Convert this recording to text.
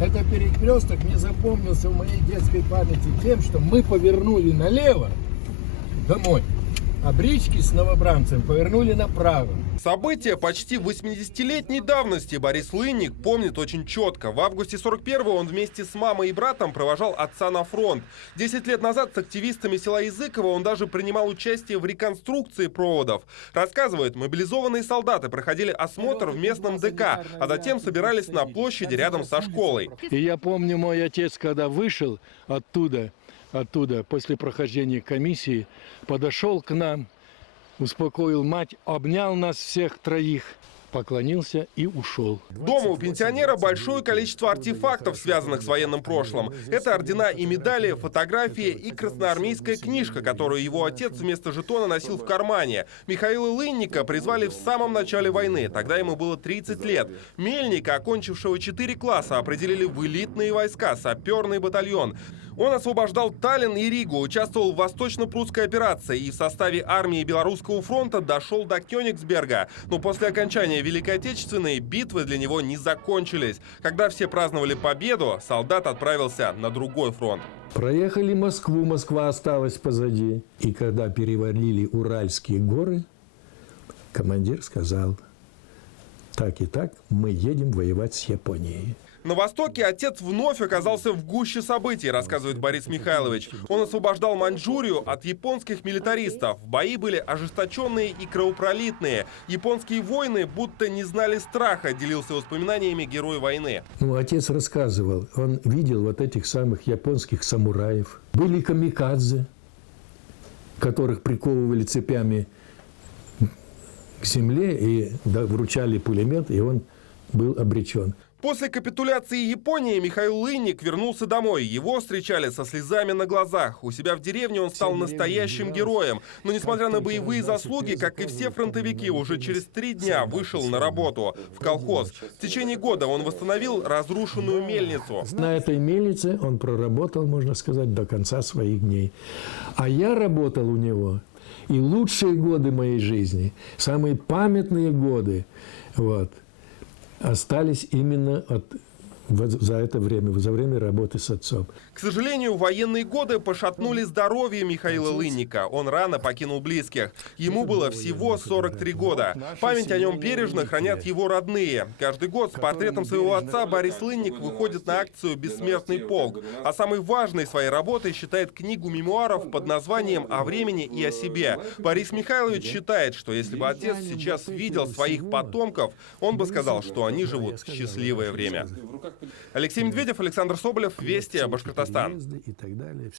Этот перекресток мне запомнился в моей детской памяти тем, что мы повернули налево домой, а брички с новобранцем повернули направо. События почти 80-летней давности Борис Лынник помнит очень четко. В августе 41-го он вместе с мамой и братом провожал отца на фронт. 10 лет назад с активистами села Языково он даже принимал участие в реконструкции проводов. Рассказывает, мобилизованные солдаты проходили осмотр в местном ДК, а затем собирались на площади рядом со школой. И я помню, мой отец, когда вышел оттуда, после прохождения комиссии, подошел к нам, успокоил мать, обнял нас всех троих, поклонился и ушел. Дома у пенсионера большое количество артефактов, связанных с военным прошлым. Это ордена и медали, фотографии и красноармейская книжка, которую его отец вместо жетона носил в кармане. Михаила Лынника призвали в самом начале войны. Тогда ему было 30 лет. Мельника, окончившего 4 класса, определили в элитные войска, саперный батальон. Он освобождал Таллин и Ригу, участвовал в восточно-прусской операции и в составе армии Белорусского фронта дошел до Кёнигсберга. Но после окончания Великой Отечественной битвы для него не закончились. Когда все праздновали победу, солдат отправился на другой фронт. Проехали Москву, Москва осталась позади. И когда перевалили Уральские горы, командир сказал: так и так, мы едем воевать с Японией. На Востоке отец вновь оказался в гуще событий, рассказывает Борис Михайлович. Он освобождал Маньчжурию от японских милитаристов. Бои были ожесточенные и кровопролитные. Японские воины будто не знали страха, делился воспоминаниями герой войны. Отец рассказывал, он видел вот этих самых японских самураев. Были камикадзе, которых приковывали цепями к земле и вручали пулемет, и он был обречен. После капитуляции Японии Михаил Лынник вернулся домой. Его встречали со слезами на глазах. У себя в деревне он стал настоящим героем. Но несмотря на боевые заслуги, как и все фронтовики, уже через 3 дня вышел на работу в колхоз. В течение года он восстановил разрушенную мельницу. На этой мельнице он проработал, можно сказать, до конца своих дней. А я работал у него. И лучшие годы моей жизни, самые памятные годы, остались именно за это время, за время работы с отцом. К сожалению, военные годы пошатнули здоровье Михаила Лынника. Он рано покинул близких. Ему было всего 43 года. Память о нем бережно хранят его родные. Каждый год с портретом своего отца Борис Лынник выходит на акцию «Бессмертный полк». А самой важной своей работой считает книгу мемуаров под названием «О времени и о себе». Борис Михайлович считает, что если бы отец сейчас видел своих потомков, он бы сказал, что они живут счастливое время. Алексей Медведев, Александр Соболев, Вести, Башкортостан.